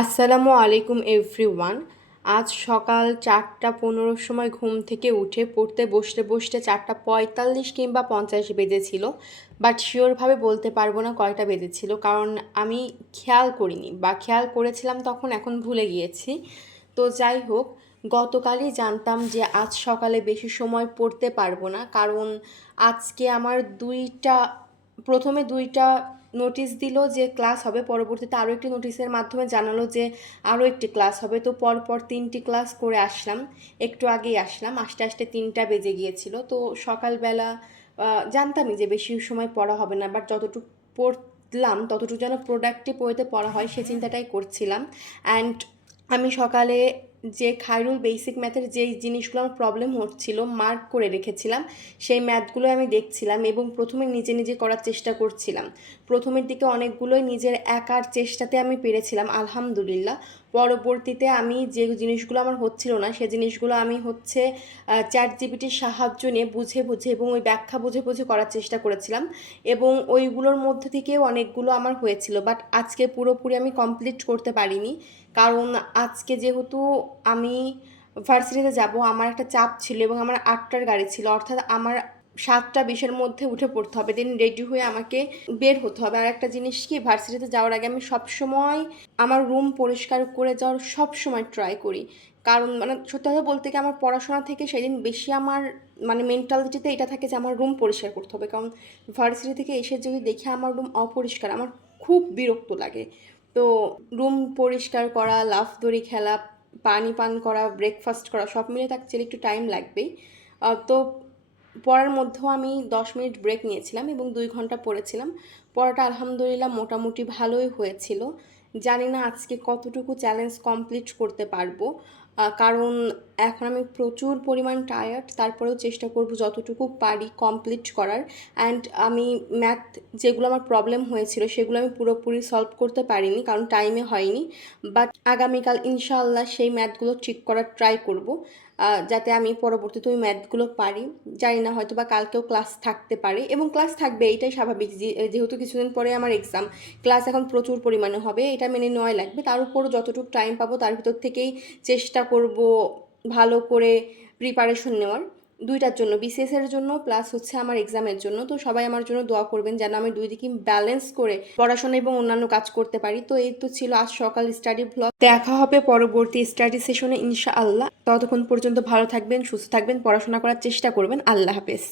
আসসালামু আলাইকুম এভরিওয়ান। আজ সকাল 4:15 সময় ঘুম থেকে উঠে পড়তে বসতে বসতে 4:45 কিংবা 50 বেজেছিল। বাট শিওরভাবে বলতে পারবো না কয়টা বেজেছিল, কারণ আমি খেয়াল করিনি, বা খেয়াল করেছিলাম তখন এখন ভুলে গিয়েছি। তো যাই হোক, গতকালই জানতাম যে আজ সকালে বেশি সময় পড়তে পারবো না, কারণ আজকে আমার প্রথমে দুইটা নোটিশ দিল যে ক্লাস হবে, পরবর্তীতে আরও একটি নোটিশের মাধ্যমে জানালো যে আরও একটি ক্লাস হবে। তো পরপর 3টি ক্লাস করে আসলাম, একটু আগেই আসলাম, আসতে আসতে 3টা বেজে গিয়েছিল। তো সকালবেলা জানতামই যে বেশি সময় পড়া হবে না, বাট যতটুকু পড়লাম ততটুকু যেন প্রোডাক্টিভ ওয়েতে পড়া হয় সে চিন্তাটাই করছিলাম। অ্যান্ড আমি সকালে যে খায়রুল বেসিক ম্যাথের যেই জিনিসগুলো আমার প্রবলেম হচ্ছিল মার্ক করে রেখেছিলাম, সেই ম্যাথগুলো আমি দেখছিলাম এবং প্রথমে নিজে নিজে করার চেষ্টা করছিলাম। প্রথমের দিকে অনেকগুলোই নিজের একার চেষ্টাতে আমি পেরেছিলাম, আলহামদুলিল্লাহ। পরবর্তীতে আমি যে জিনিসগুলো আমার হচ্ছিল না সে জিনিসগুলো আমি চ্যাট জিপিটির সাহায্য নিয়ে বুঝে বুঝে এবং ওই ব্যাখ্যা বুঝে বুঝে করার চেষ্টা করেছিলাম, এবং ওইগুলোর মধ্যে থেকেও অনেকগুলো আমার হয়েছিল। বাট আজকে পুরোপুরি আমি কমপ্লিট করতে পারিনি, কারণ আজকে যেহেতু আমি ভার্সিটিতে যাব, আমার একটা চাপ ছিল এবং আমার 8টার গাড়ি ছিল, অর্থাৎ আমার 7:20-এর মধ্যে উঠে পড়তে হবে, দেন রেডি হয়ে আমাকে বের হতে হবে। আর একটা জিনিস কি, ভার্সিটিতে যাওয়ার আগে আমি সবসময় আমার রুম পরিষ্কার করে যাওয়ার সবসময় ট্রাই করি, কারণ সত্যি কথা বলতে কি আমার পড়াশোনা থেকে সেদিন বেশি আমার মেন্টালিটিতে এটা থাকে যে আমার রুম পরিষ্কার করতে হবে, কারণ ভার্সিটি থেকে এসে যদি দেখি আমার রুম অপরিষ্কার আমার খুব বিরক্ত লাগে। তো রুম পরিষ্কার করা, লাফ দড়ি খেলা, পানি পান করা, ব্রেকফাস্ট করা সব মিলে তো অ্যাকচুয়ালি একটু টাইম লাগবেই। তো পড়ার মধ্যেও আমি 10 মিনিট ব্রেক নিয়েছিলাম এবং 2 ঘন্টা পড়েছিলাম। পড়াটা আলহামদুলিল্লাহ মোটামুটি ভালোই হয়েছিল। জানি না আজকে কতটুকু চ্যালেঞ্জ কমপ্লিট করতে পারবো, কারণ এখন আমি প্রচুর পরিমাণ টায়ার্ড। তারপরেও চেষ্টা করব যতটুকু পারি কমপ্লিট করার। অ্যান্ড আমি ম্যাথ যেগুলো আমার প্রবলেম হয়েছিল সেগুলো আমি পুরোপুরি সলভ করতে পারিনি, কারণ টাইমে হয়নি। বাট আগামীকাল ইনশাআল্লাহ সেই ম্যাথগুলো ঠিক করার ট্রাই করব, যাতে আমি পরবর্তীতে ওই ম্যাথগুলো পারি। জানি না, হয়তো বা কালকেও ক্লাস থাকতে পারে, এবং ক্লাস থাকবে এটাই স্বাভাবিক, যেহেতু কিছুদিন পরে আমার এক্সাম। ক্লাস এখন প্রচুর পরিমাণে হবে, এটা মেনে নেওয়াই লাগবে। তার উপরও যতটুকু টাইম পাবো তার ভিতর থেকেই চেষ্টা করব ভালো করে প্রিপারেশন নেওয়ার, দুইটার জন্য, বিসিএসের জন্য প্লাস আমার এক্সামের জন্য। তো সবাই আমার জন্য দোয়া করবেন যেন আমি দুই দিকে ব্যালেন্স করে পড়াশোনা এবং অন্যান্য কাজ করতে পারি। তো এই তো ছিল আজ সকাল স্টাডি ব্লগ। দেখা হবে পরবর্তী স্টাডি সেশনে ইনশাআল্লাহ। ততক্ষণ পর্যন্ত ভালো থাকবেন, সুস্থ থাকবেন, পড়াশোনা করার চেষ্টা করবেন। আল্লাহ হাফেজ।